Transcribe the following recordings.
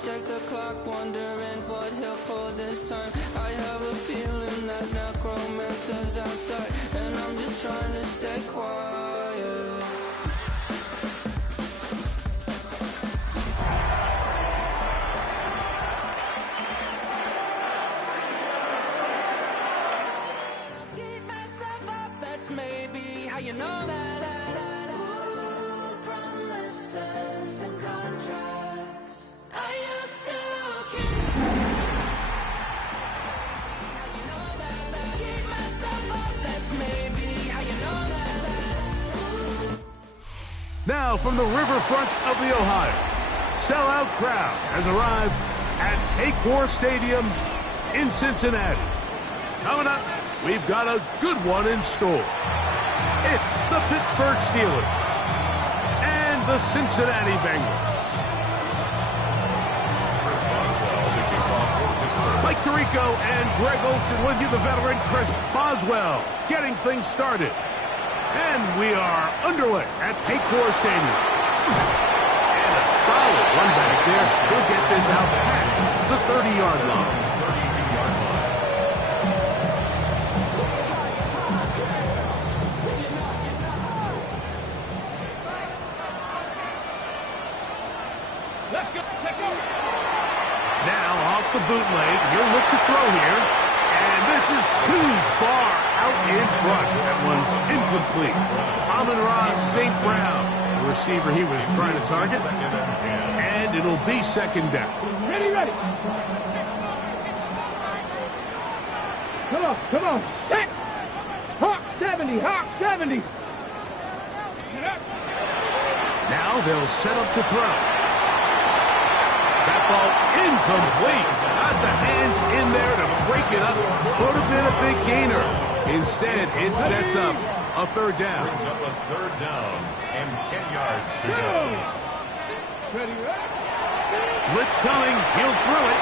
Check the clock, wondering what he'll pull this time. I have a feeling that necromancer's outside, and I'm just trying to stay quiet. I'll keep myself up, that's maybe how you know that. Ooh, promises and contracts. I used to keep myself up, that's maybe how you know that. Now from the riverfront of the Ohio, sellout crowd has arrived at Paycor Stadium in Cincinnati. Coming up, we've got a good one in store. It's the Pittsburgh Steelers and the Cincinnati Bengals. Mike Tirico and Greg Olson with you, the veteran Chris Boswell, getting things started. And we are underway at Paycor Stadium. And a solid run back there. He'll get this out past the 30-yard line. Now off the bootleg, he'll look to throw here. And this is too far out in front. That one's incomplete. Amon-Ra St. Brown, the receiver he was trying to target. And it'll be second down. Ready. Come on. Set. Hawk 70. Now they'll set up to throw. That ball incomplete. Got the hands in there to break it up. Would have been a big gainer. Instead, it sets up a third down. Brings up a third down and 10 yards to go. Ready. Blitz coming. He'll throw it.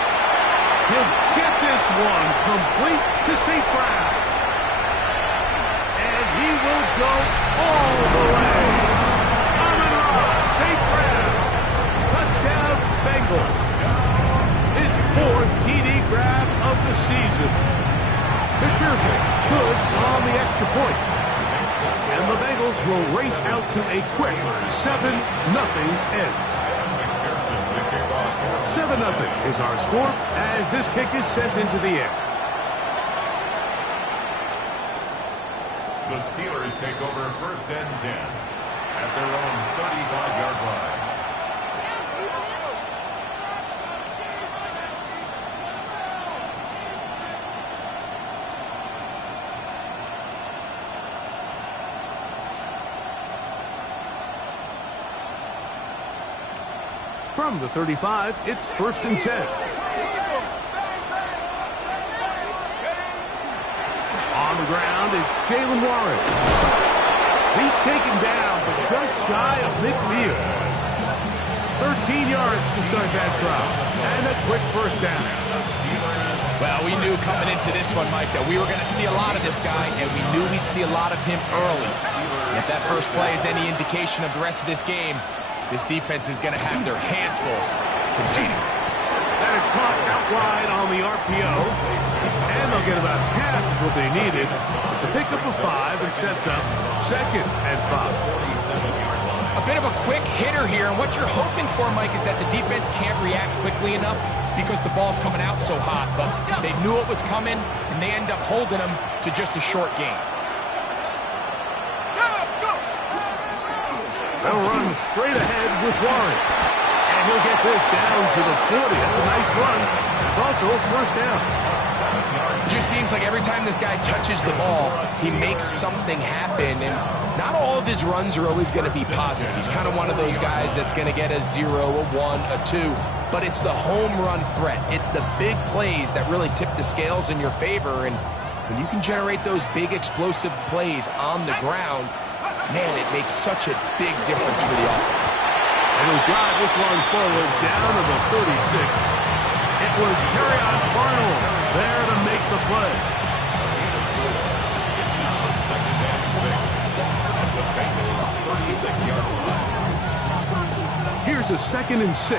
He'll get this one complete to St. Brown. And he will go all the way. Amon-Ra St. Brown. Touchdown, Bengals. His fourth TD grab of the season. McPherson good on the extra point. And the Bengals will race out to a quick 7-0 edge. 7-0 is our score as this kick is sent into the air. The Steelers take over first and 10 at their own 35-yard line. From the 35, it's first and 10. On the ground, it's Jalen Warren. He's taken down just shy of midfield. 13 yards to start that drive. And a quick first down. Well, we knew coming into this one, Mike, that we were going to see a lot of this guy, and we knew we'd see a lot of him early. If that first play is any indication of the rest of this game, this defense is going to have their hands full containing. That is caught out wide on the RPO. And they'll get about half of what they needed. It's a pickup of 5 and sets up 2nd and 5. A bit of a quick hitter here, and what you're hoping for, Mike, is that the defense can't react quickly enough because the ball's coming out so hot, but they knew it was coming, and they end up holding them to just a short game. They'll run straight ahead with Warren. And he'll get this down to the 40. That's a nice run. It's also a first down. It just seems like every time this guy touches the ball, he makes something happen, and not all of his runs are always going to be positive. He's kind of one of those guys that's going to get a 0, a 1, a 2, but it's the home run threat. It's the big plays that really tip the scales in your favor, and when you can generate those big explosive plays on the ground, man, it makes such a big difference for the offense. And he'll drive this one forward down to the 36. It was Terrion Arnold there to make the play. It's now 2nd and 6 at the Bengals 36-yard line. Here's a 2nd and 6.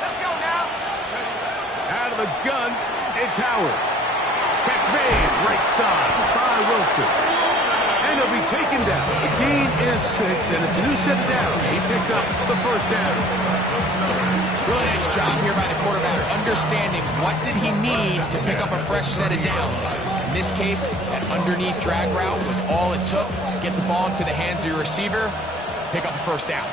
Let's go now. Out of the gun, it's Howard. Catch made, right side by Wilson. And he'll be taken down. The gain is 6, and it's a new set of downs. He picked up the first down. Really nice job here by the quarterback, understanding what did he need to pick up a fresh set of downs. In this case, that underneath drag route was all it took. Get the ball into the hands of your receiver, pick up a first down.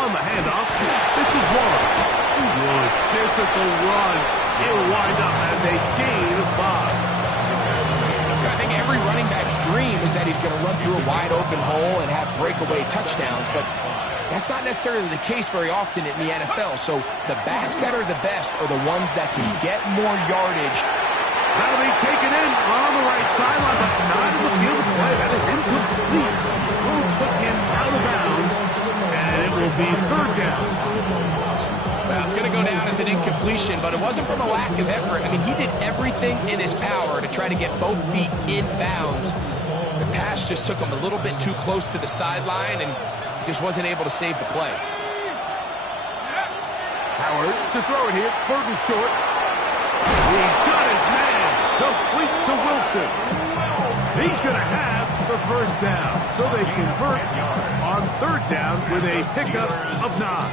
On the handoff, this is Warren. Good physical run. It'll wind up as a gain of 5. I think every running back's dream is that he's going to run through a wide open hole and have breakaway touchdowns, but that's not necessarily the case very often in the NFL. So the backs that are the best are the ones that can get more yardage. That'll be taken in on the right sideline, but not in the field of play. That is incomplete. Who took him out of bounds, and it will be 3rd down. Well, it's going to go down as an incompletion, but it wasn't from a lack of effort. I mean, he did everything in his power to try to get both feet in bounds. The pass just took him a little bit too close to the sideline, and he just wasn't able to save the play. Howard to throw it here, 3rd and short. He's got his man, complete to Wilson. He's going to have the first down, so they convert on 3rd down with a pickup of 9.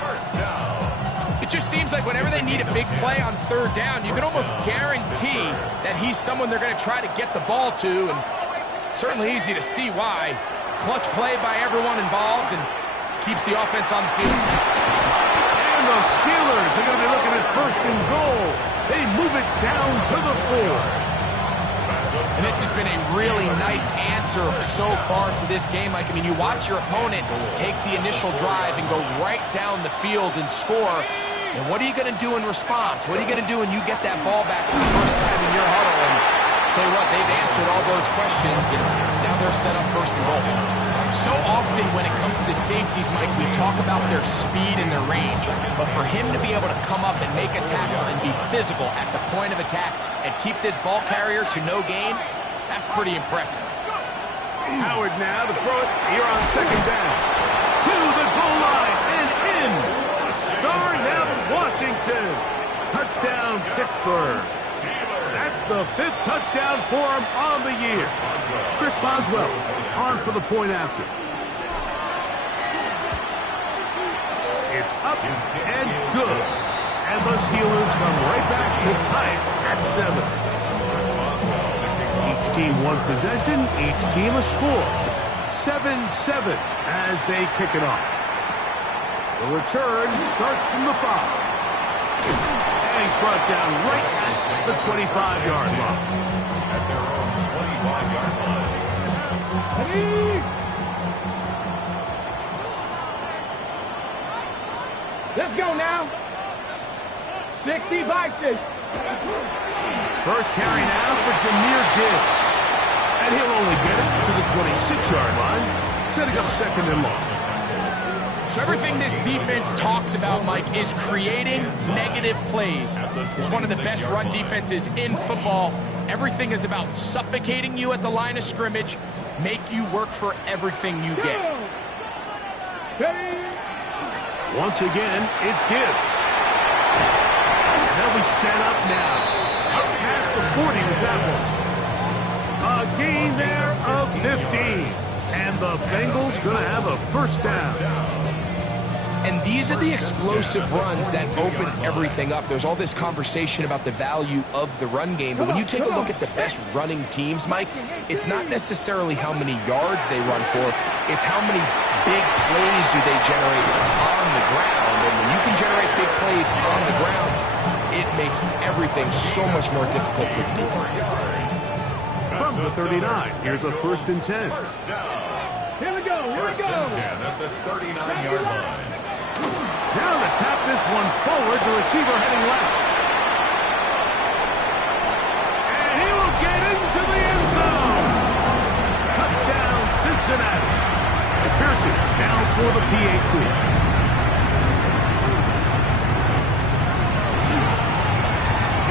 It just seems like whenever they need a big play on 3rd down, you can almost guarantee that he's someone they're going to try to get the ball to, and certainly easy to see why. Clutch play by everyone involved and keeps the offense on the field. And the Steelers are going to be looking at 1st and goal. They move it down to the 4. And this has been a really nice answer so far to this game. Like, I mean, you watch your opponent take the initial drive and go right down the field and score. And what are you going to do in response? What are you going to do when you get that ball back for the first time in your huddle? And I'll tell you what, they've answered all those questions, and now they're set up 1st and goal. So often when it comes to safeties, Mike, we talk about their speed and their range. But for him to be able to come up and make a tackle and be physical at the point of attack and keep this ball carrier to no gain, that's pretty impressive. Howard now to throw it here on 2nd down. To the goal line and in. Darnell Washington. Touchdown, Pittsburgh. That's the 5th touchdown for him on the year. Chris Boswell on for the point after. It's up and good. And the Steelers come right back to tie it at 7. Each team one possession, each team a score. 7-7 as they kick it off. The return starts from the 5. And he's brought down right at the 25-yard line. At their own 25-yard line. Let's go now. 60 Vikings. First carry now for Jahmyr Gibbs. And he'll only get it to the 26-yard line, setting up 2nd and long. So everything this defense talks about, Mike, is creating negative plays. It's one of the best run defenses in football. Everything is about suffocating you at the line of scrimmage, make you work for everything you get. Once again, it's Gibbs. And they'll be set up now. Up past the 40 with that one. A gain there of 15. And the Bengals going to have a first down. And these are the explosive runs that open everything up. There's all this conversation about the value of the run game, but when you take a look at the best running teams, Mike, it's not necessarily how many yards they run for, it's how many big plays do they generate on the ground. And when you can generate big plays on the ground, it makes everything so much more difficult for the defense. From the 39, here's a 1st and 10. Here we go. First and 10 at the 39-yard line. Now to tap this one forward, the receiver heading left. And he will get into the end zone. Touchdown, Cincinnati. McPherson now for the PAT.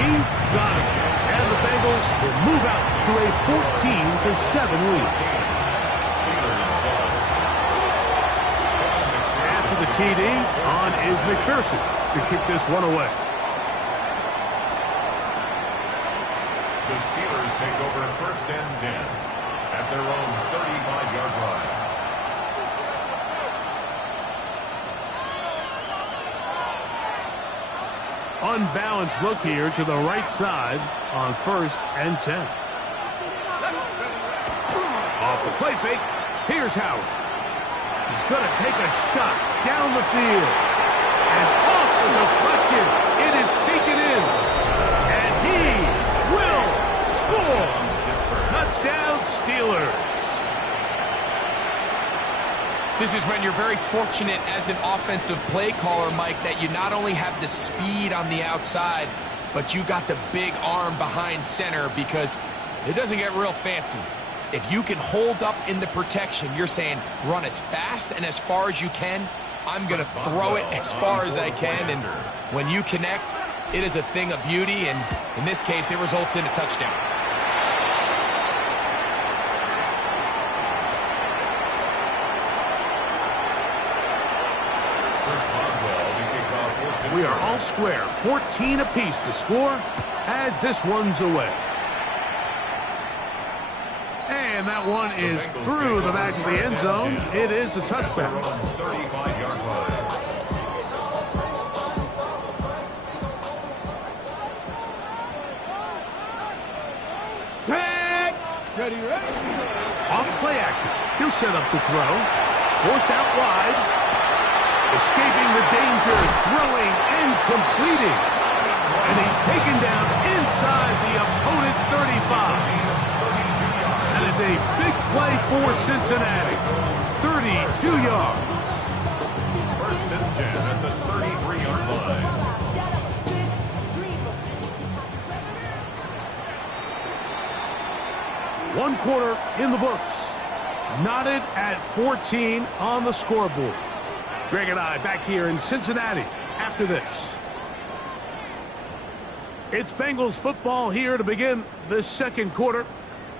He's got it. And the Bengals will move out to a 14-7 lead. The TD on is McPherson to kick this one away. The Steelers take over 1st and 10 at their own 35-yard line. Unbalanced look here to the right side on 1st and 10. Off the play fake, here's Howard. He's going to take a shot down the field. And off the deflection, it is taken in. And he will score. Touchdown, Steelers. This is when you're very fortunate as an offensive play caller, Mike, that you not only have the speed on the outside, but you got the big arm behind center, because it doesn't get real fancy. If you can hold up in the protection, you're saying run as fast and as far as you can. I'm going to throw it as far as I can. And when you connect, it is a thing of beauty. And in this case, it results in a touchdown. We are all square. 14 apiece the score as this one's away. And that one is through the back of the end zone. It is a touchback. 35-yard line. Ready. Off play action. He'll set up to throw. Forced out wide. Escaping the danger. Throwing and completing. And he's taken down inside the opponent's 35. That is a big play for Cincinnati. 32 yards. 1st and 10 at the 33-yard line. One quarter in the books. Knotted at 14 on the scoreboard. Greg and I back here in Cincinnati after this. It's Bengals football here to begin the second quarter,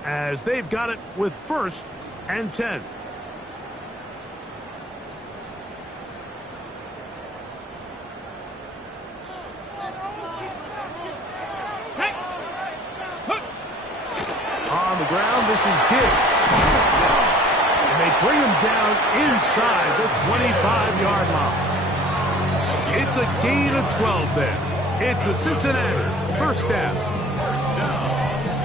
as they've got it with 1st and 10. On the ground, this is Gibbs. And they bring him down inside the 25-yard line. It's a gain of 12 there. It's a Cincinnati first down.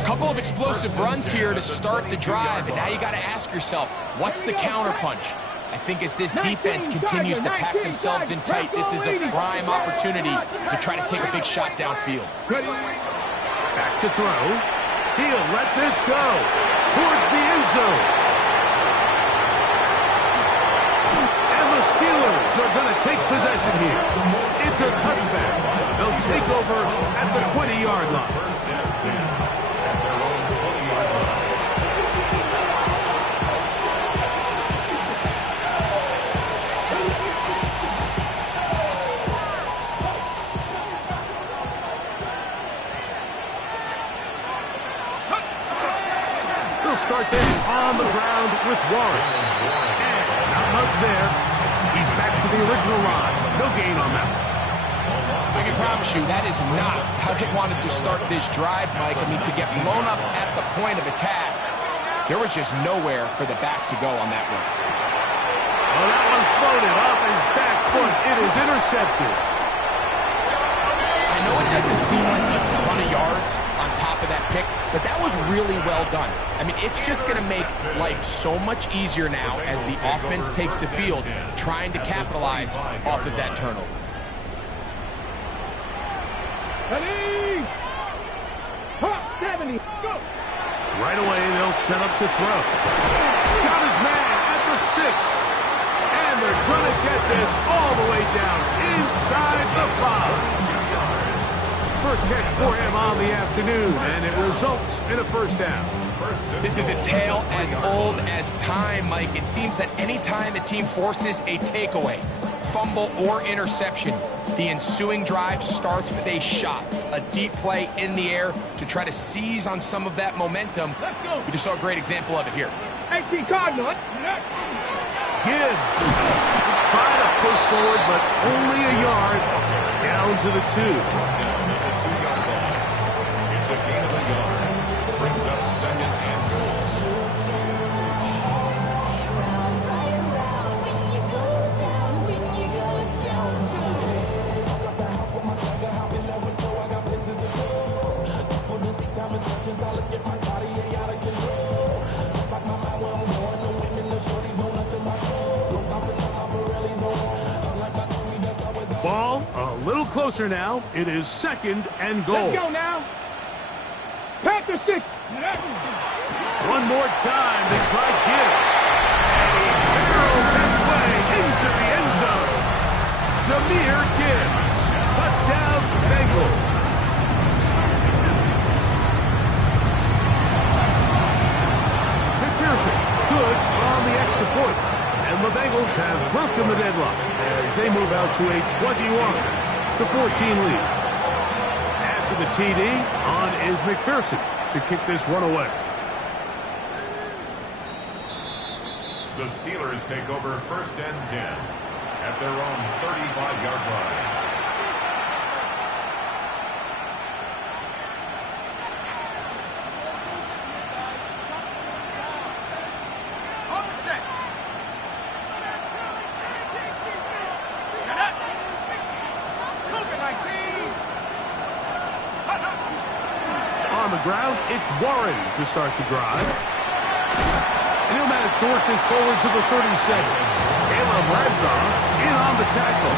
Couple of explosive runs here to start the drive, and now you got to ask yourself, what's the counterpunch? I think as this defense continues to pack themselves in tight, this is a prime opportunity to try to take a big shot downfield. Back to throw. He'll let this go towards the end zone. And the Steelers are going to take possession here. It's a touchback. They'll take over at the 20-yard line. 1st and 10 at their own 20-yard line. Start this on the ground with one. And not much there. He's back to the original line. No gain on that. I can promise you that is not how they wanted to start this drive, Mike. I mean, to get blown up at the point of attack, there was just nowhere for the back to go on that one. Well, that one floated off his back foot. It is intercepted. I know it doesn't seem like a ton of yards on top of that pick, but that was really well done. I mean, it's just going to make life so much easier now as the offense takes the field, trying to capitalize off of that turnover. Ready? Hop, 70. Go. Right away, they'll set up to throw. Got his man at the 6. And they're going to get this all the way down inside the 5. First catch for him on the afternoon, and it results in a first down. This is a tale as old as time, Mike. It seems that any time a team forces a takeaway, fumble, or interception, the ensuing drive starts with a shot, a deep play in the air to try to seize on some of that momentum. Let's go. We just saw a great example of it here. 18 Cardinal. Gibbs trying to push forward, but only a yard down to the 2. It's a gain of a yard. Brings up second and goal. Ball a little closer now. It is second and goal. Let's go now. Panther 6. One more time to try Gibbs. And he barrels his way into the end zone. Jahmyr Gibbs. Touchdown, Bengals. McPherson, good on the extra point. And the Bengals have broken the deadlock as they move out to a 21-14 lead. After the TD, on is McPherson to kick this one away. The Steelers take over first and 10 at their own 35-yard line. On the ground, it's Warren to start the drive. And he'll manage to work this forward to the 32nd. Caleb Radzoff in on the tackle.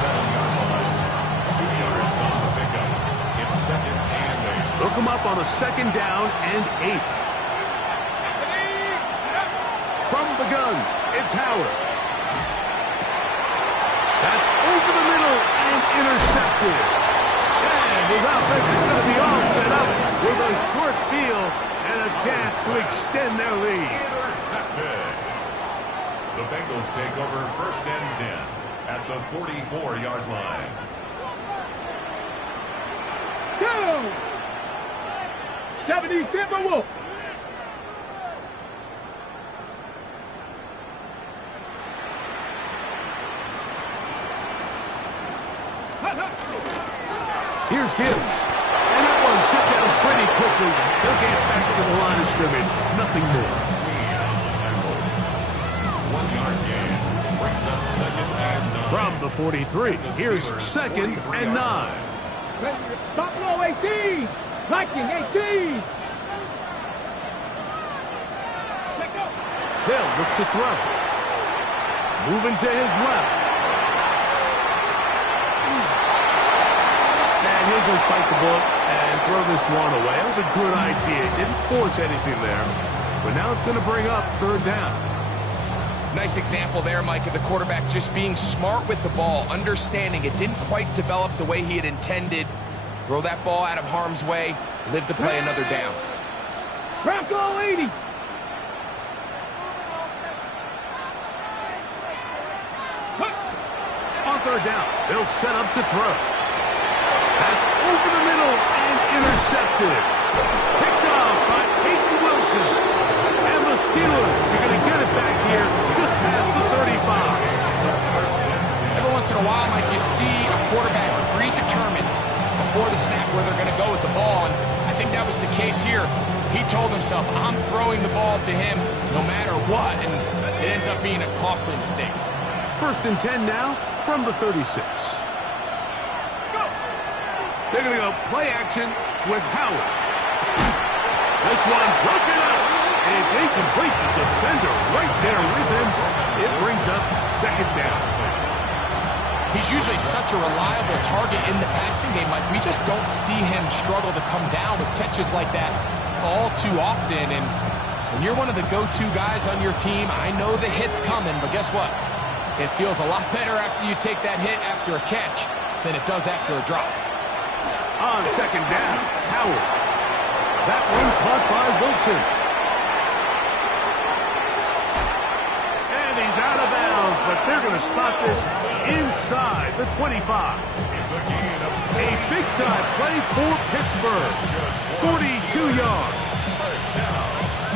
37-yard line. 2 yards on the pickup. It's second and 8. Look him up on a second down and 8. From the gun, it's Howard. That's over the middle and intercepted. And his offense is going to be all set up with a short field and a chance to extend their lead. Intercepted. The Bengals take over first and 10 at the 44-yard line. Go. 70 Timberwolves. Here's Gibbs. And that one shut down pretty quickly. They'll get back to the line of scrimmage. Nothing more. 1 yard gain. Brings up second and 9. From the 43, here's second and 9. Buffalo 18. Viking 18. They'll look to throw. Moving to his left. And he'll just bite the bullet and throw this one away. That was a good idea. Didn't force anything there. But now it's going to bring up third down. Nice example there, Mike, of the quarterback just being smart with the ball, understanding it didn't quite develop the way he had intended. Throw that ball out of harm's way, live to play another down. Bronco 80. On third down, they'll set up to throw. That's over the middle and intercepted. Picked off by Peyton Wilson. And the see a quarterback predetermined before the snap where they're going to go with the ball, and I think that was the case here. He told himself, I'm throwing the ball to him no matter what, and it ends up being a costly mistake. 1st and 10 now from the 36. They're going to go play action with Howard. This one broken up, and it's incomplete. The defender right there with him. It brings up 2nd down. He's usually such a reliable target in the passing game. Like, we just don't see him struggle to come down with catches like that all too often. And when you're one of the go-to guys on your team, I know the hit's coming, but guess what? It feels a lot better after you take that hit after a catch than it does after a drop. On 2nd down, Howard. That one caught by Wilson. And he's out of bounds, but they're going to spot this inside the 25. A big-time play for Pittsburgh. 42 yards.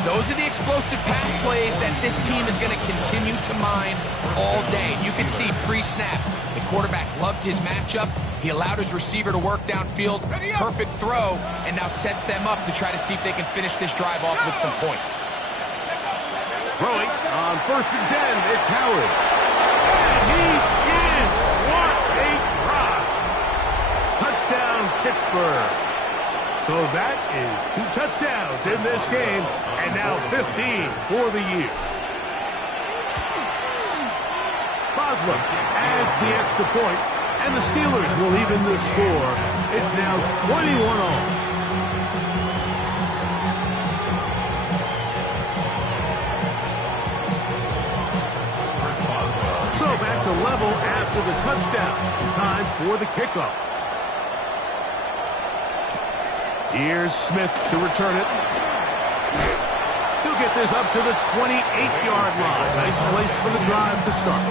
Those are the explosive pass plays that this team is going to continue to mine all day. You can see pre-snap, the quarterback loved his matchup. He allowed his receiver to work downfield, perfect throw, and now sets them up to try to see if they can finish this drive off with some points. Throwing on 1st and 10, it's Howard. And he's in. What a drive. Touchdown, Pittsburgh. So that is 2 touchdowns in this game, and now 15 for the year. Boswell adds the extra point, and the Steelers will even the score. It's now 21-all. So back to level after the touchdown. Time for the kickoff. Here's Smith to return it. He'll get this up to the 28-yard line. Nice place for the drive to start.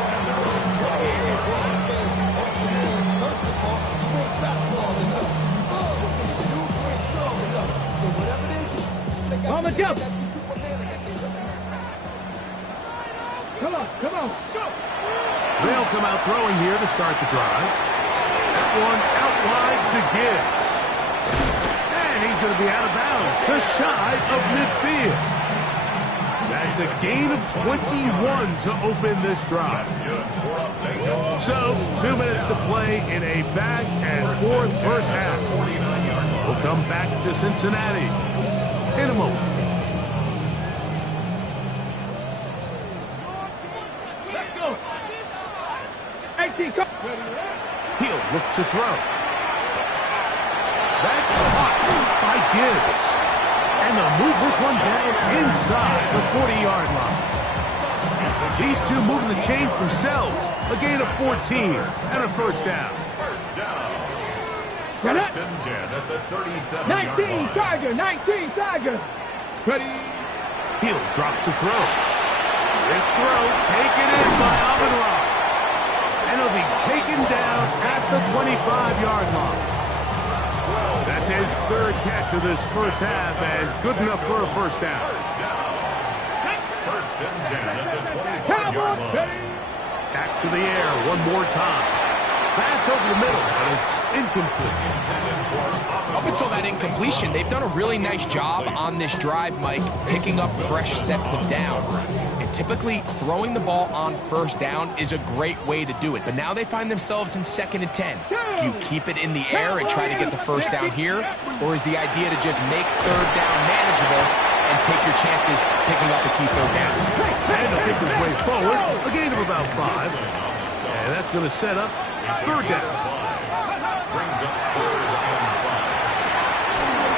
On the jump. Come on, come on, go. They'll come out throwing here to start the drive. That one out wide to Gibbs. And he's going to be out of bounds, just shy of midfield. That's a gain of 21 to open this drive. So, 2 minutes to play in a back-and-forth first half. We'll come back to Cincinnati in a moment. Let's go. 18, come. He'll look to throw. That's caught by Gibbs. And they'll move this one down inside the 40-yard line. These two moving the chains themselves. A gain of 14 and a first down. First and 10 at the 37-yard 19, line. Tiger, 19, Tiger. Ready. He'll drop to throw. This throw taken in by Amon-Ra. And he'll be taken down at the 25-yard line. That's his 3rd catch of this first half, and good enough for a first down. First and 10 at the 25-yard line. Back to the air one more time. That's over the middle, but it's incomplete. Up until that incompletion, they've done a really nice job on this drive, Mike, picking up fresh sets of downs. And typically, throwing the ball on first down is a great way to do it. But now they find themselves in 2nd and 10. Do you keep it in the air and try to get the first down here? Or is the idea to just make 3rd down manageable and take your chances picking up a key 3rd down? And he'll pick his way forward, a gain of about 5. And that's going to set up 3rd down. Brings up 3rd and 5.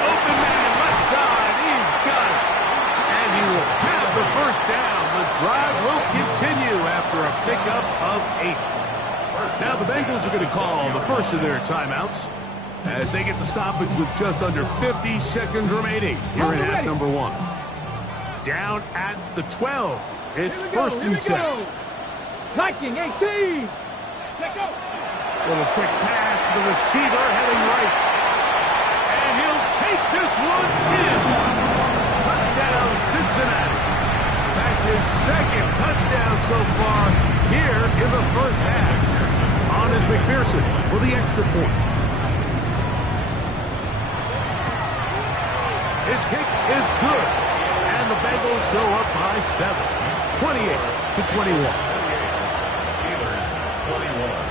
Open man, left side, he's got it. And he will have the first down. The drive will continue after a pickup of 8. Now the Bengals are going to call the first of their timeouts as they get the stoppage with just under 50 seconds remaining here in half number 1. Down at the 12. It's 1st and 10. Liking 18. Let go. Little quick pass to the receiver heading right. And he'll take this one in. Touchdown, Cincinnati. That's his 2nd touchdown so far here in the first half. on is McPherson for the extra point. His kick is good. And the Bengals go up by 7. 28-21. Steelers 21.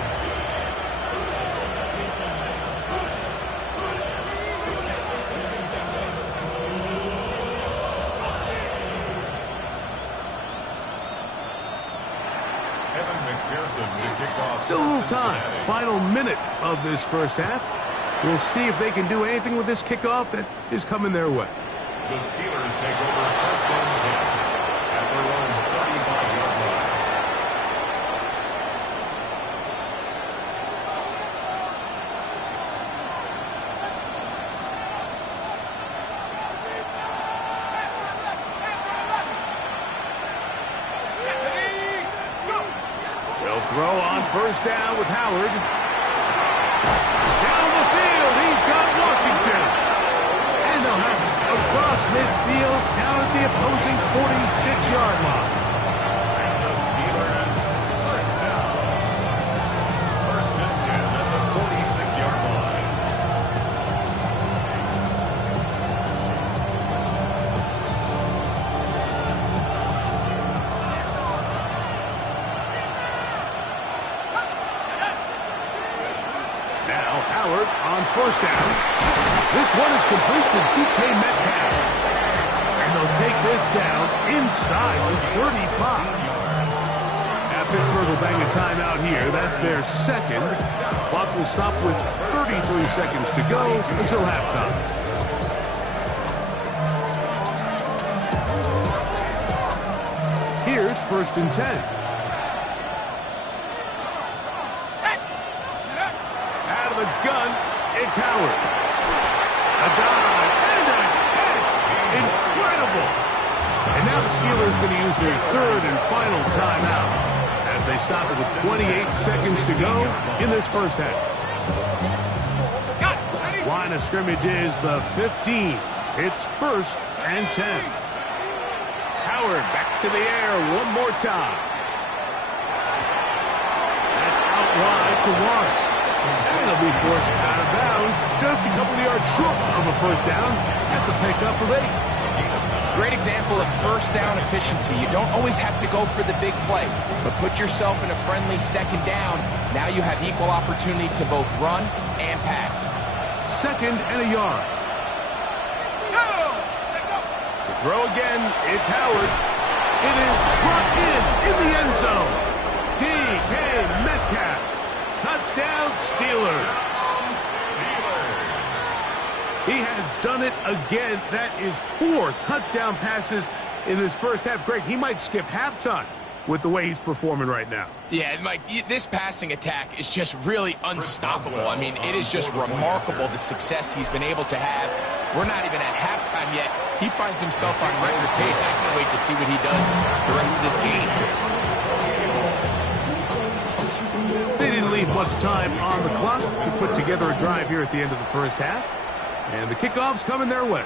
Still a little time. Final minute of this first half. We'll see if they can do anything with this kickoff that is coming their way. The Steelers take over first and 10 at their own 35-yard line. They'll throw on first down with Howard. Down the field, he's got Washington. And they'll have it across midfield down at the opposing 46-yard line. And the Steelers first down. First and 10 at the 46-yard line. Now Howard on first down. This one is complete to DK Metcalf. And they'll take this down inside the 35. Now Pittsburgh will bang a timeout here. That's their second. Clock will stop with 33 seconds to go until halftime. Here's first and 10. Out of the gun, it's Howard. A dive and a catch. Incredible. And now the Steelers going to use their third and final timeout as they stop it with 28 seconds to go in this first half. Line of scrimmage is the 15. It's first and 10. Howard back to the air one more time. That's out wide to Watt. And he'll be forced out of bounds just a couple of yards short of a first down. That's a pickup of 8. Great example of first down efficiency. You don't always have to go for the big play, but put yourself in a friendly second down. Now you have equal opportunity to both run and pass. Second and a yard. To throw again, it's Howard. It is brought in the end zone. DK Metcalf. Touchdown, Steelers. He has done it again. That is 4 touchdown passes in this first half. Greg, he might skip halftime with the way he's performing right now. Yeah, Mike, this passing attack is just really unstoppable. I mean, it is just remarkable the success he's been able to have. We're not even at halftime yet. He finds himself on record pace. I can't wait to see what he does the rest of this game. They didn't leave much time on the clock to put together a drive here at the end of the first half. And the kickoff's coming their way.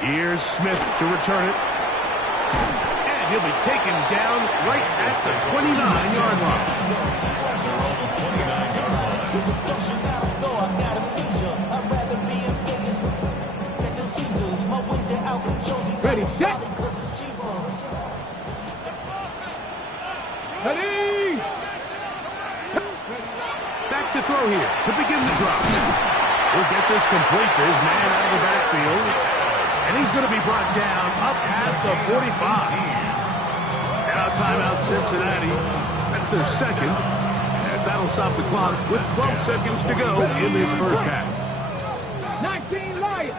Here's Smith to return it. And he'll be taken down right at the 29-yard line. Ready, set. Ready. Back to throw here to begin the drive. He'll get this complete to his man out of the backfield. And he's going to be brought down up past the 45. Now timeout Cincinnati. That's their second. As that'll stop the clock with 12 seconds to go in this first half. 19 Lions.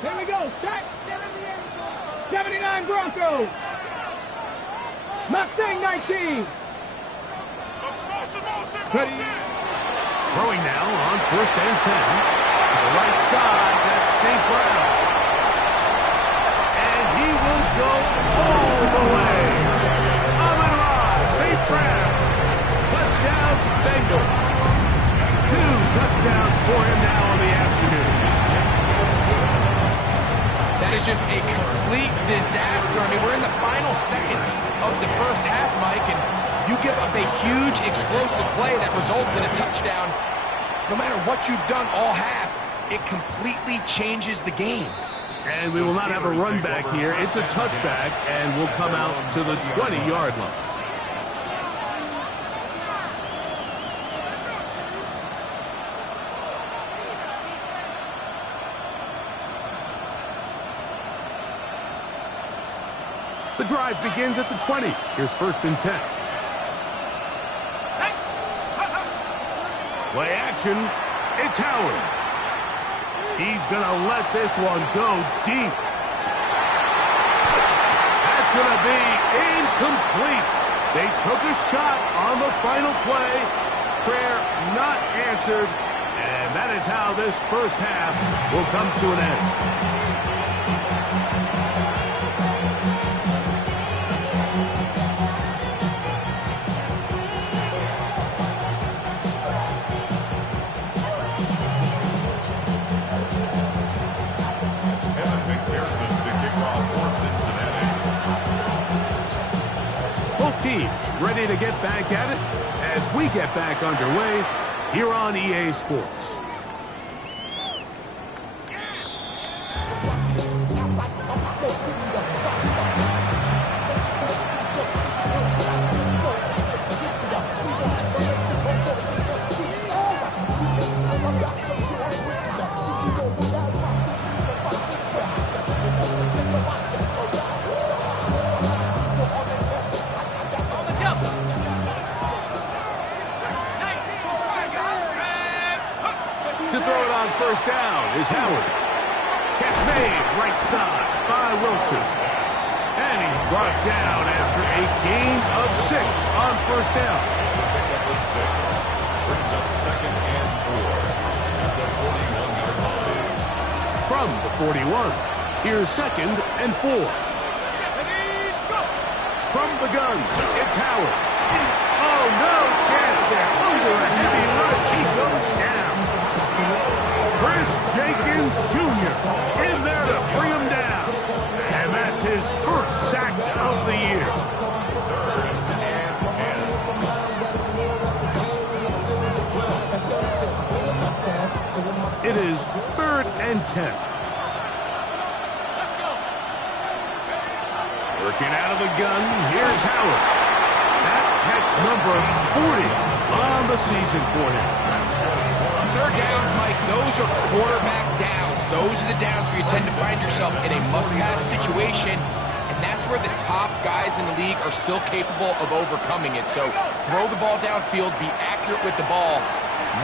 Here we go. Set. 79 Broncos. Mustang 19. Ready. Throwing now on first and 10. To the right side, that's St. Brown. And he will go all the way. Amon-Ra, St. Brown. Touchdown, Bengals. 2 touchdowns for him now on the afternoon. That is just a complete disaster. I mean, we're in the final seconds of the first half, Mike, and You give up a huge explosive play that results in a touchdown. No matter what you've done all half, it completely changes the game. And we will not have a run back here. It's a touchback, and we'll come out to the 20-yard line. The drive begins at the 20. Here's 1st and 10. Play action. It's Howard. He's going to let this one go deep. That's going to be incomplete. They took a shot on the final play. Prayer not answered. And that is how this first half will come to an end. Ready to get back at it as we get back underway here on EA Sports. To throw it on 1st down is Howard. Catch made right side by Wilson. And he's brought down after a gain of 6 on 1st down. Pickup of 6. Brings up 2nd and 4 at the 41-yard line. From the 41, here's 2nd and 4. From the gun, it's Howard. Oh, no chance there. Under a heavy rush, he goes down. Chris Jenkins Jr. in there to bring him down. And that's his 1st sack of the year. 3rd and 10. It is 3rd and 10. Working out of the gun, here's Howard. That catch number 40 on the season for him. 3rd downs, Mike, those are quarterback downs. Those are the downs where you tend to find yourself in a must-pass situation, and that's where the top guys in the league are still capable of overcoming it. So throw the ball downfield, be accurate with the ball.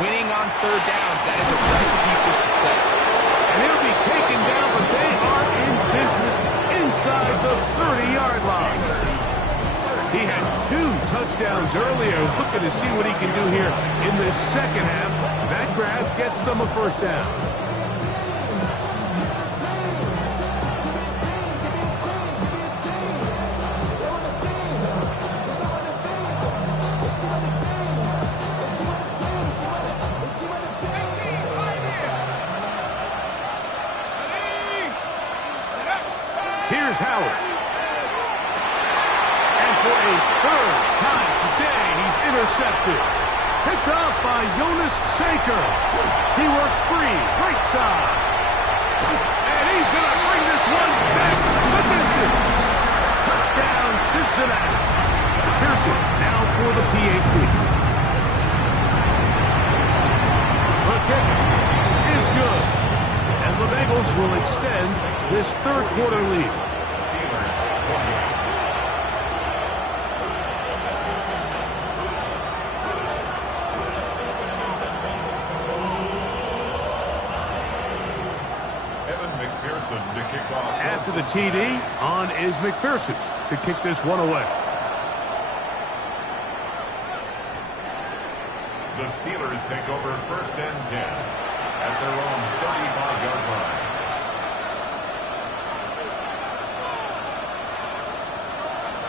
Winning on 3rd downs, that is a recipe for success. And he'll be taken down, but they are in business inside the 30-yard line. He had 2 touchdowns earlier, looking to see what he can do here in this second half. That grab gets them a 1st down. Here's Howard. And for a 3rd time today, he's intercepted. Picked up by Jonas Sanker. He works free, right side. And he's going to bring this one back the distance. Touchdown, Cincinnati. Pearson now for the PAT. The kick is good. And the Bengals will extend this 3rd quarter lead. Steelers 28. To kick off. After the TD, on is McPherson to kick this one away. The Steelers take over 1st and 10 at their own 35-yard line.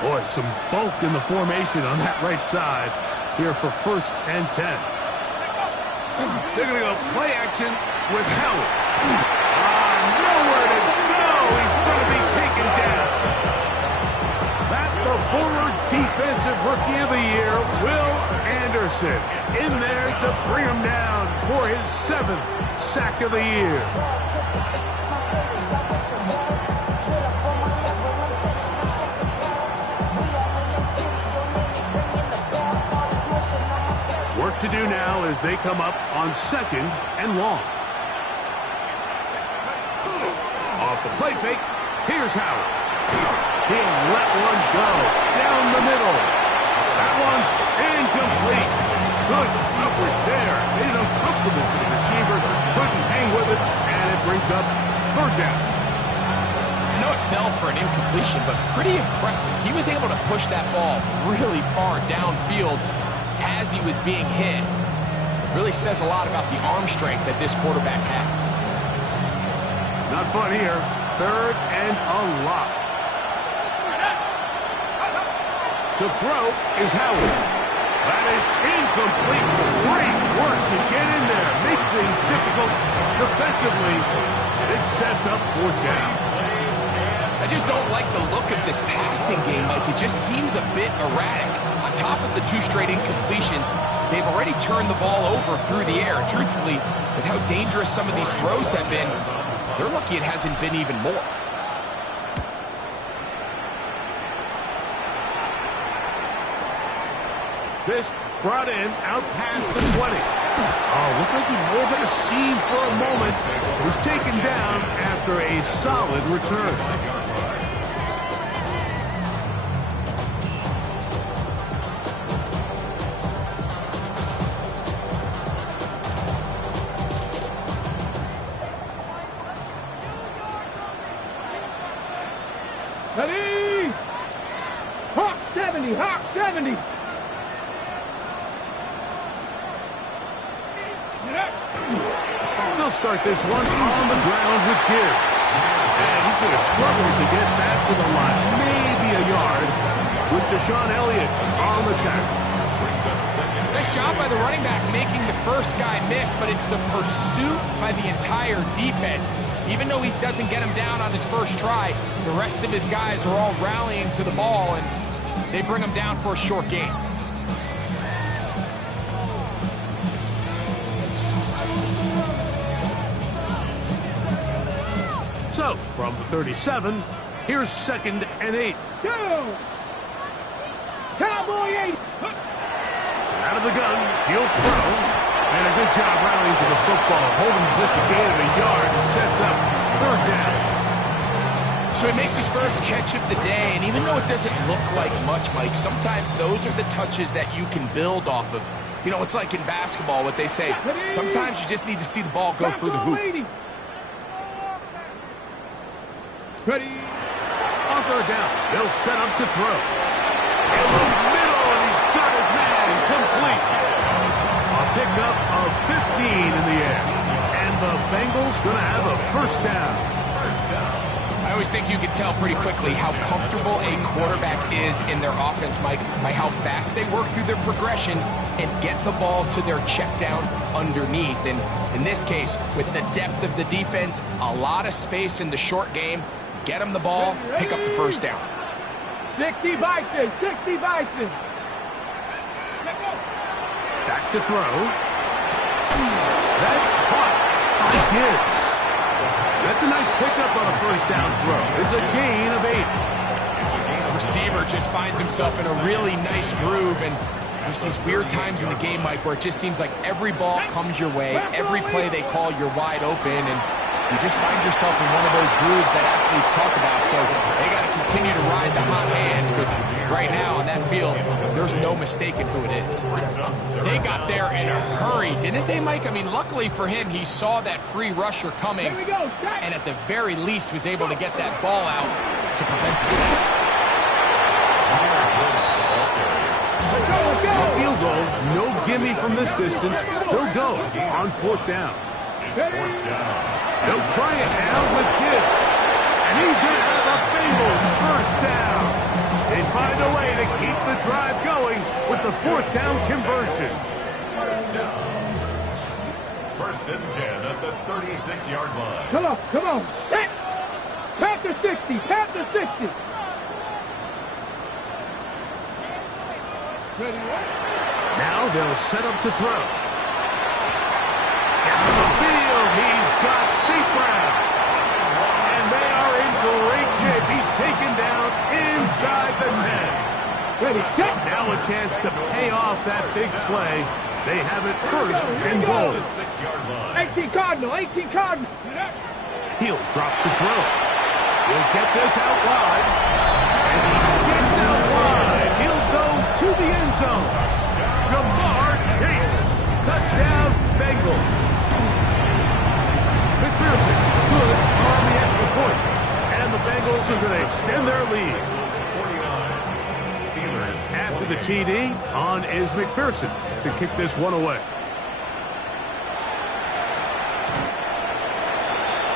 Boy, some bulk in the formation on that right side here for 1st and 10. They're going to go play action with Howard. Nowhere to go. He's going to be taken down. That the former Defensive Rookie of the Year, Will Anderson, in there to bring him down for his 7th sack of the year. Work to do now as they come up on 2nd and long. Off the play fake, here's Howard. He'll let one go down the middle. That one's incomplete. Good coverage there. Made it uncomfortable for the receiver. Couldn't hang with it, and it brings up 3rd down. I know it fell for an incompletion, but pretty impressive. He was able to push that ball really far downfield as he was being hit. Really says a lot about the arm strength that this quarterback has. Not fun here. 3rd and a lot. To throw is Howard. That is incomplete. Great work to get in there. Make things difficult defensively. It sets up 4th down. I just don't like the look of this passing game. Like, it just seems a bit erratic. On top of the 2 straight incompletions, they've already turned the ball over through the air. Truthfully, with how dangerous some of these throws have been, they're lucky it hasn't been even more. This brought in out past the 20. Oh, looked like he moved in a seam for a moment. Was taken down after a solid return. Ready? Hawk 70, Hawk 70. They'll start this one on the ground with Gibbs. And he's going to struggle to get back to the line. Maybe a yard with Deshaun Elliott on the tackle. Nice job by the running back making the first guy miss, but it's the pursuit by the entire defense. Even though he doesn't get him down on his first try, the rest of his guys are all rallying to the ball, and they bring him down for a short gain. So, from the 37, here's 2nd and 8. Go! Cowboy 8. Out of the gun, he'll throw. And a good job rallying to the football. Holding just a gain of a yard and sets up 3rd down. So he makes his first catch of the day, and even though it doesn't look like much, Mike, sometimes those are the touches that you can build off of. You know, it's like in basketball, what they say, sometimes you just need to see the ball go through the hoop. Ready? On 3rd down, they'll set up to throw. In the middle, and he's got his man complete. A pickup of 15 in the air. And the Bengals going to have a 1st down. I always think you can tell pretty quickly how comfortable a quarterback is in their offense, Mike, by how fast they work through their progression and get the ball to their check down underneath. And in this case, with the depth of the defense, a lot of space in the short game, get them the ball, pick up the 1st down. 60 Bison, 60 Bison. Back to throw. That's caught by Gibbs. That's a nice pickup on a 1st down throw. It's a gain of 8. The receiver just finds himself in a really nice groove, and there's these weird times in the game, Mike, where it just seems like every ball comes your way, every play they call, you're wide open, and you just find yourself in one of those grooves that athletes talk about. So they got to continue to ride the hot hand, because right now on that field, there's no mistaking who it is. They got there in a hurry, didn't they, Mike? I mean, luckily for him, he saw that free rusher coming, and at the very least was able to get that ball out to prevent the sack. A field goal, no gimme from this distance. He'll go on 4th down. They'll try it now with Gibbs. And he's going to have a Bengals 1st down. They find a way to keep the drive going with the 4th down conversion. 1st and 10 at the 36-yard line. Come on, come on. Set. Panther 60, Panther 60. Ready, what? Now they'll set up to throw. Down the field, he's got St. Brown. And they are in great shape. He's taken down inside the 10. Ready, set. Now a chance to pay off that big play. They have it first and goal. The 6-yard line. 18 Cardinal, 18 Cardinal. He'll drop to throw. He'll get this out wide. And he gets out wide. He'll go to the end zone. Jamar Chase. Touchdown, Bengals. McPherson, good on the extra point. And the Bengals are going to extend their lead. 49. Steelers. After the TD, on is McPherson to kick this one away.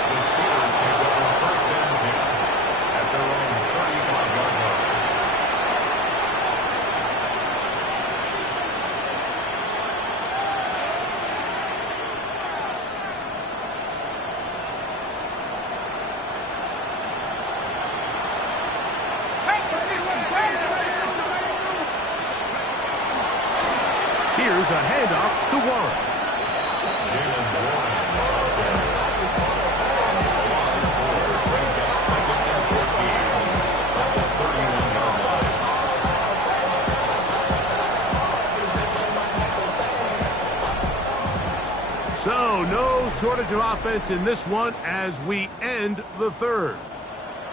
The Steelers take over first and 10 at their own 35-yard line. Here's a handoff to Warren. Jalen Warren. Loss of 4 brings up second and 14 at the 31-yard line. So, no shortage of offense in this one as we end the third.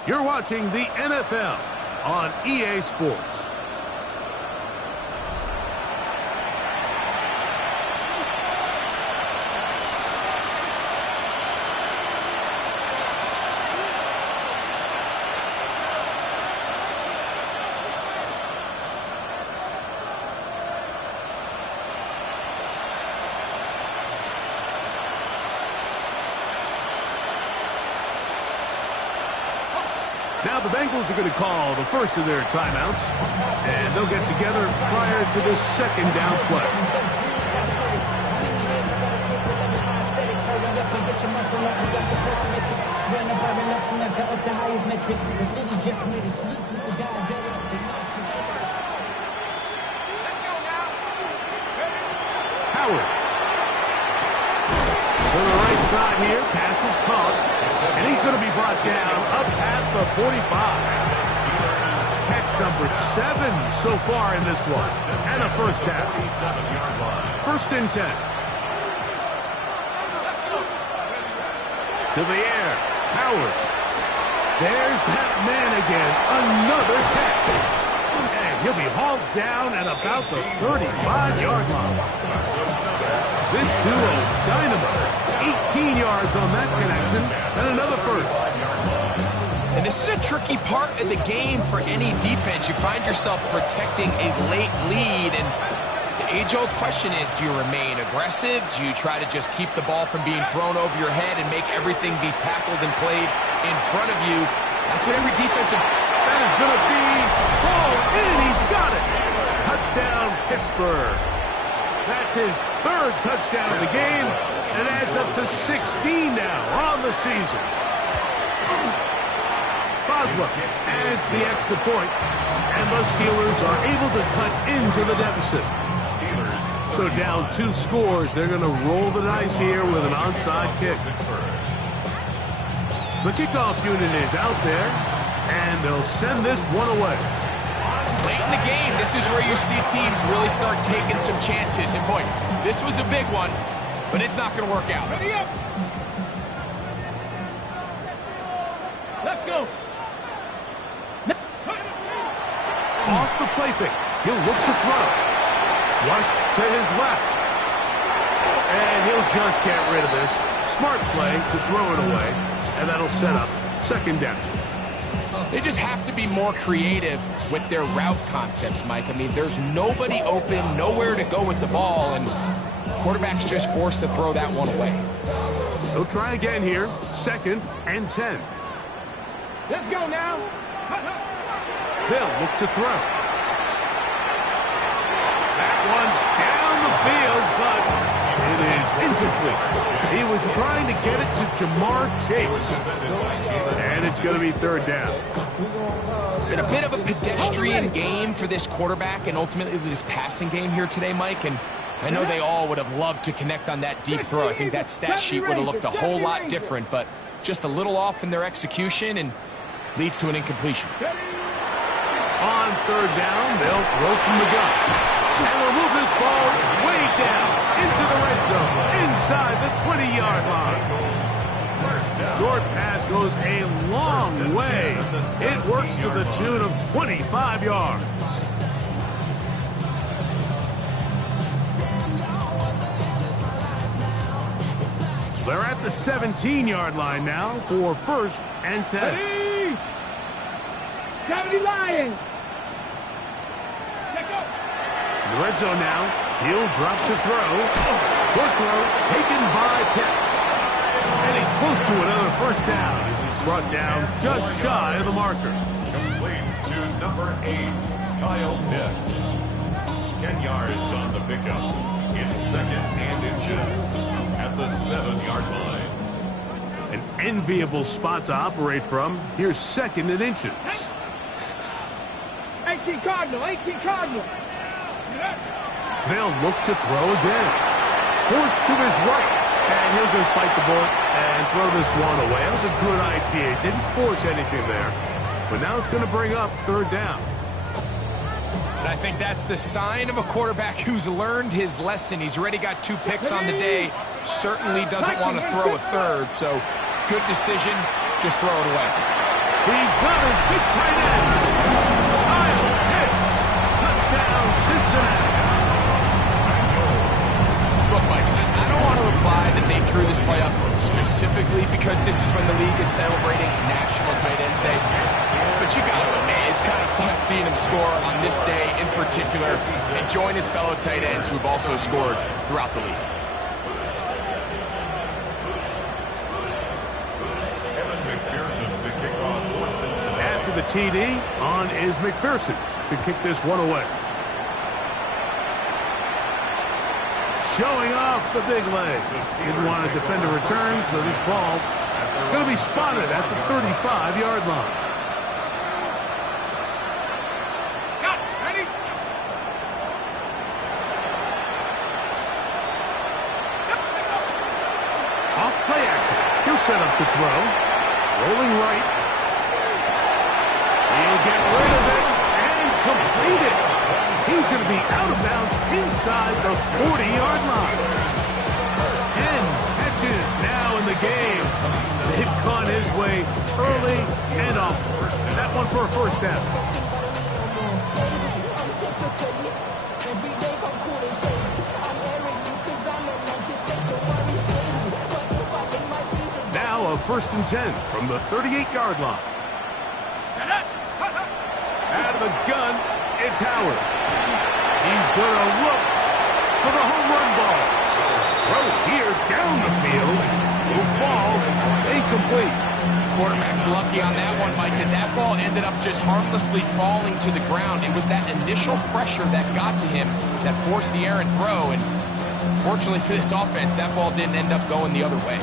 You're watching the NFL on EA Sports. Now the Bengals are going to call the first of their timeouts, and they'll get together prior to this second down play. Howard. To the right side here, pass is caught, and he's going to be brought down up past the 45. Catch number 7 so far in this one, and a first down. 37-yard line. First and 10. To the air, Howard. There's that man again, another catch. And he'll be hauled down at about the 35-yard line. This duo's dynamite. 18 yards on that connection, and another first. And this is a tricky part of the game for any defense. You find yourself protecting a late lead, and the age-old question is, do you remain aggressive? Do you try to just keep the ball from being thrown over your head and make everything be tackled and played in front of you? That's what every defensive... That is going to be hauled in. He's got it. Touchdown, Pittsburgh. That's his third touchdown of the game, and adds up to 16 now on the season. Boswell adds the extra point, and the Steelers are able to cut into the deficit. So down 2 scores, they're going to roll the dice here with an onside kick. The kickoff unit is out there, and they'll send this one away. Late in the game, this is where you see teams really start taking some chances. And boy, this was a big one, but it's not going to work out. Ready up. Let's go. Off the play fake, he'll look to throw. Flush to his left. And he'll just get rid of this. Smart play to throw it away, and that'll set up second down. They just have to be more creative with their route concepts, Mike. I mean, there's nobody open, nowhere to go with the ball, and quarterback's just forced to throw that one away. They'll try again here, second and 10. Let's go now. They'll look to throw. That one down the field, but It is incomplete. He was trying to get it to Jamar Chase. And it's going to be third down. It's been a bit of a pedestrian game for this quarterback and ultimately this passing game here today, Mike. And I know they all would have loved to connect on that deep throw. I think that stat sheet would have looked a whole lot different, but just a little off in their execution and leads to an incompletion. On third down, they'll throw from the gun. And they'll move this ball way down into the red zone, inside the 20-yard line. Short pass goes a long way. It works to the tune of 25 yards. They're at the 17-yard line now for first and 10. Ready? Gravity Lion. In the red zone now, he'll drop to throw. Short throw taken by Pitts. And he's close to another first down as he's brought down just shy of the marker. Complete to number 8, Kyle Pitts. 10 yards on the pickup. It's second and inches at the 7-yard line. An enviable spot to operate from. Here's second and inches. 18 Cardinal, 18 Cardinal. They'll look to throw again. Forced to his right. And he'll just bite the bullet and throw this one away. That was a good idea. He didn't force anything there. But now it's going to bring up third down. And I think that's the sign of a quarterback who's learned his lesson. He's already got 2 picks on the day. Certainly doesn't want to throw a third. So good decision. Just throw it away. He's got his big tight end. Kyle Pitts. Touchdown, Cincinnati. Look, Mike, I don't want to imply that they drew this play up specifically because this is when the league is celebrating National Tight Ends Day. But you got to admit, it's kind of fun seeing him score on this day in particular and join his fellow tight ends who've also scored throughout the league. After the TD, on is McPherson to kick this one away. Showing off the big leg. Didn't want to defend a return, so this ball going to be spotted at the 35-yard line. Ready? Off play action. He'll set up to throw. Rolling right. He'll get rid of it and complete it. He's going to be out of bounds inside the 40-yard line. 10 catches now in the game. They've gone his way early and often. That one for a first down. Now a first and 10 from the 38-yard line. Out of the gun, it's Howard. He's going to look for the home run ball. Throw here down the field. Will fall incomplete. Quarterback's lucky on that one, Mike, that ball ended up just harmlessly falling to the ground. It was that initial pressure that got to him that forced the errant throw, and fortunately for this offense, that ball didn't end up going the other way.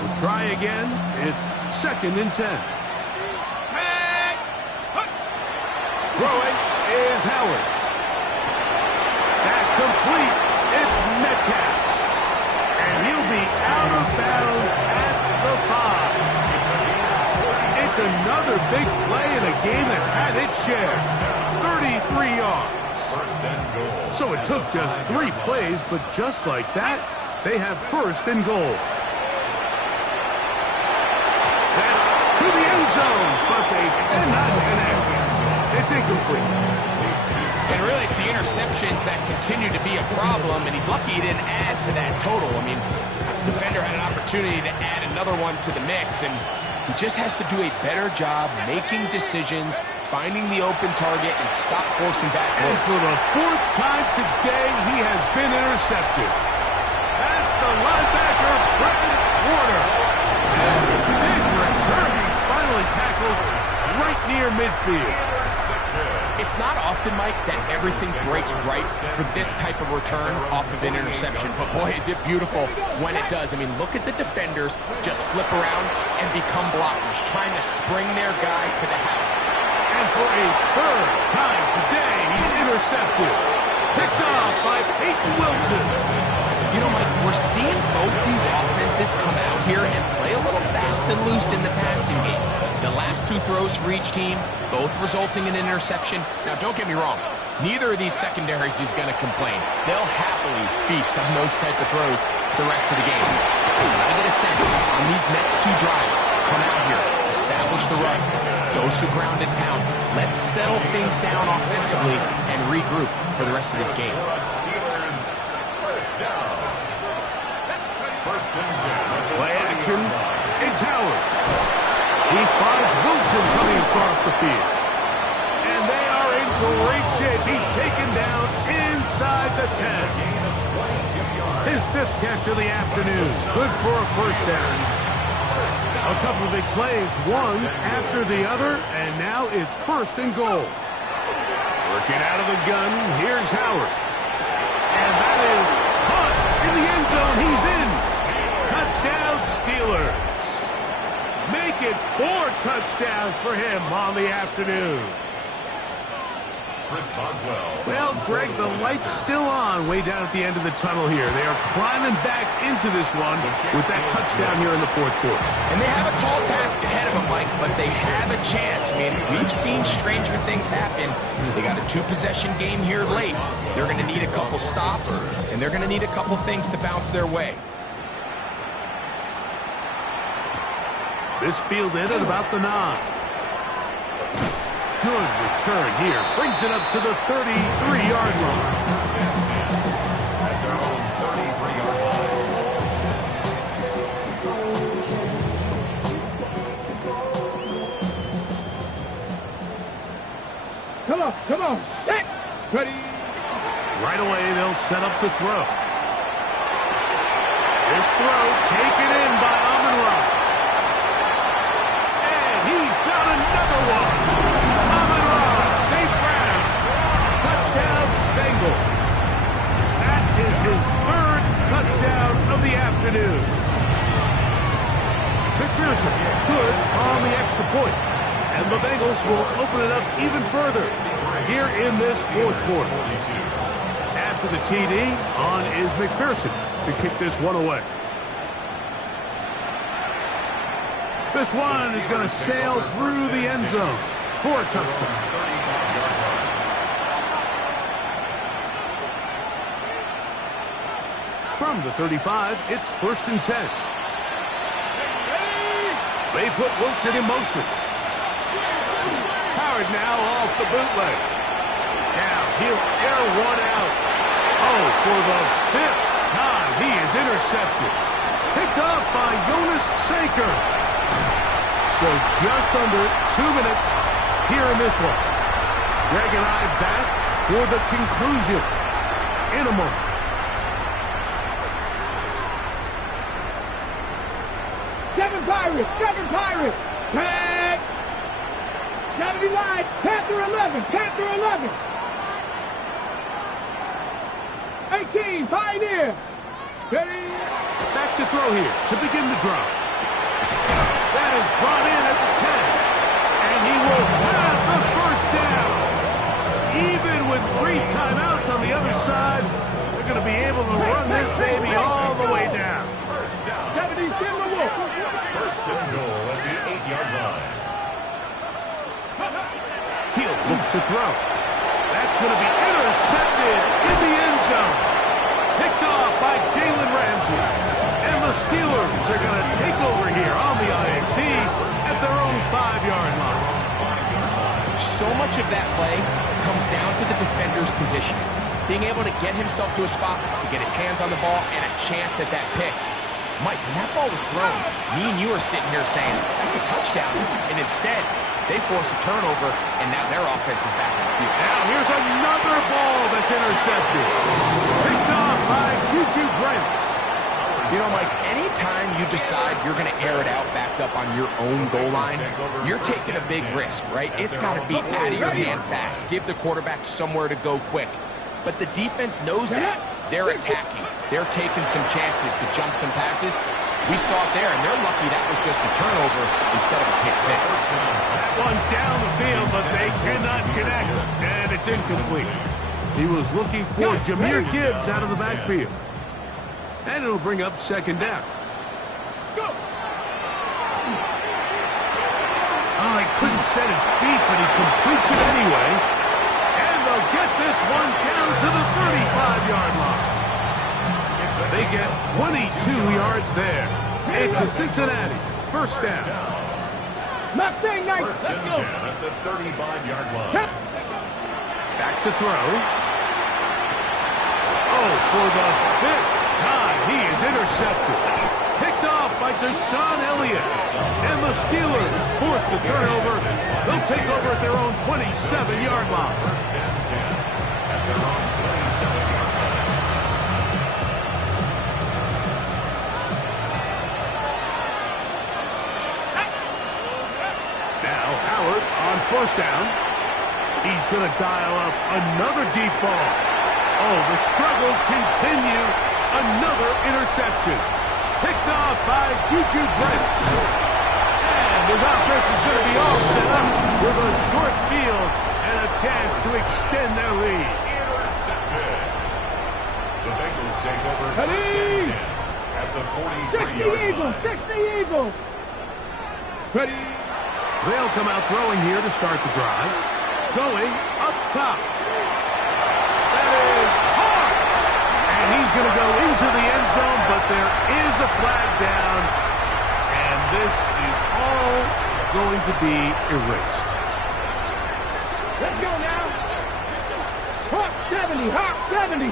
We'll try again. It's second and 10. Throwing is Howard. That's complete. It's Metcalf. And he'll be out of bounds at the 5. It's another big play in a game that's had its share. 33 yards. So it took just 3 plays, but just like that, they have first and goal. That's to the end zone, but they did not connect. It's incomplete. And really, it's the interceptions that continue to be a problem, and he's lucky he didn't add to that total. I mean, the defender had an opportunity to add another one to the mix, and he just has to do a better job making decisions, finding the open target, and stop forcing back. And for the 4th time today, he has been intercepted. That's the linebacker, Fred Warner. And a big return. He's finally tackled right near midfield. It's not often, Mike, that everything breaks right for this type of return off of an interception. But boy, is it beautiful when it does. I mean, look at the defenders just flip around and become blockers, trying to spring their guy to the house. And for a third time today, he's intercepted. Picked off by Peyton Wilson. You know, Mike, we're seeing both these offenses come out here and play a little fast and loose in the passing game. The last two throws for each team, both resulting in an interception. Now, don't get me wrong. Neither of these secondaries is going to complain. They'll happily feast on those type of throws the rest of the game. But I get a sense on these next two drives, come out here, establish the run, go to ground and pound. Let's settle things down offensively and regroup for the rest of this game. Play action. It's Howard. He finds Wilson coming across the field. And they are in great shape. He's taken down inside the 10. His fifth catch of the afternoon. Good for a first down. A couple of big plays, one after the other, and now it's first and goal. Working out of the gun, here's Howard. And that is caught in the end zone. He's in. Touchdown, Steelers. Make it 4 touchdowns for him on the afternoon. Chris Boswell. Well, Greg, the light's still on way down at the end of the tunnel here. They are climbing back into this one with that touchdown here in the fourth quarter. And they have a tall task ahead of them, Mike, but they have a chance. I mean, we've seen stranger things happen. They got a 2-possession game here late. They're going to need a couple stops, and they're going to need a couple things to bounce their way. This fielded at about the 9. Good return here. Brings it up to the 33-yard line. At their own 33-yard line. Come on. Set. Ready. Right away, they'll set up to throw. This throw taken in by Amon-Ra. And he's got another one. Safe ground. Touchdown, Bengals. That is his third touchdown of the afternoon. McPherson, good on the extra point. And the Bengals will open it up even further here in this fourth quarter. After the TD, on is McPherson to kick this one away. This one is going to sail through the end zone for a touchdown. From the 35, it's first and 10. They put Wilson in motion. Howard now off the bootleg. Now he'll air one out. Oh, for the 5th time, he is intercepted. Picked up by Jonas Saker. So just under 2 minutes here in this one. Greg and I back for the conclusion in a moment. Seven Pirates. Tag. Gotta be wide. Panther 11. 18, Pioneer. Steady. Back to throw here to begin the drive. That is brought in at the 10. And he will pass the first down. Even with 3 timeouts on the other side, they're going to be able to run this baby all the way down. First down. 70, Timberwolf. First and goal at the 8-yard line. He'll look to throw. That's going to be intercepted in the end zone. Picked off by Jalen Ramsey. And the Steelers are going to take over here on the INT at their own 5-yard line. So much of that play comes down to the defender's positioning. Being able to get himself to a spot, to get his hands on the ball, and a chance at that pick. Mike, when that ball was thrown, me and you are sitting here saying, that's a touchdown. And instead, they force a turnover, and now their offense is back in the field. Now here's another ball that's intercepted. Picked off by Juju Brents. You know, Mike, anytime you decide you're going to air it out backed up on your own goal line, you're taking a big risk, right? It's got to be out of your hand fast. Give the quarterback somewhere to go quick. But the defense knows that. They're attacking. They're taking some chances to jump some passes. We saw it there, and they're lucky that was just a turnover instead of a pick six. That one down the field, but they cannot connect, and it's incomplete. He was looking for Jahmyr Gibbs out of the backfield. And it'll bring up second down. Go. Oh, he couldn't set his feet, but he completes it anyway. And they'll get this one down to the 35-yard line. They get 22 yards there. It's a Cincinnati first down. Left thing, nice. First and 10 at the 35-yard line. Back to throw. Oh, for the fifth time, he is intercepted. Picked off by Deshaun Elliott. And the Steelers force the turnover. They'll take over at their own 27-yard line. First and 10 at their own 27-yard line. Now Howard on first down. He's going to dial up another deep ball. Oh, the struggles continue. Another interception. Picked off by Juju Brents. And his offense is going to be all set up with a short field and a chance to extend their lead. Intercepted. The Bengals take over first and 10 at the 43-yard line. 60 Eagles. Ready. They'll come out throwing here to start the drive. Going up top. That is hard. And he's going to go into the end zone, but there is a flag down. And this is all going to be erased. Let's go now. Hawk 70. Hawk 70.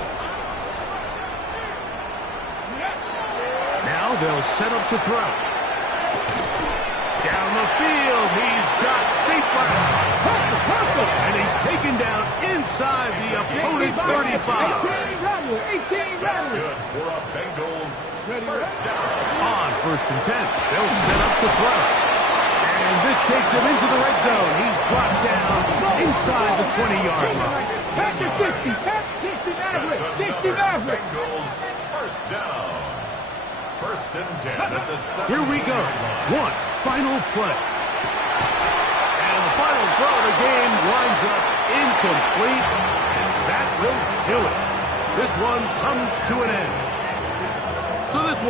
Now they'll set up to throw. Down the field, he's got Saquon. And he's taken down inside the opponent's 35. 18 rattle. 18 That's rattle. good for a Bengals first down. On first and 10, they'll set up to throw. And this takes him into the red zone. He's brought down inside the 20-yard line. Back to 60. Back 60 Maverick. 60 Maverick. Bengals first down. First and 10 at the 7. Here we go. One final play. And the final throw of the game winds up incomplete. And that will do it. This one comes to an end. So this one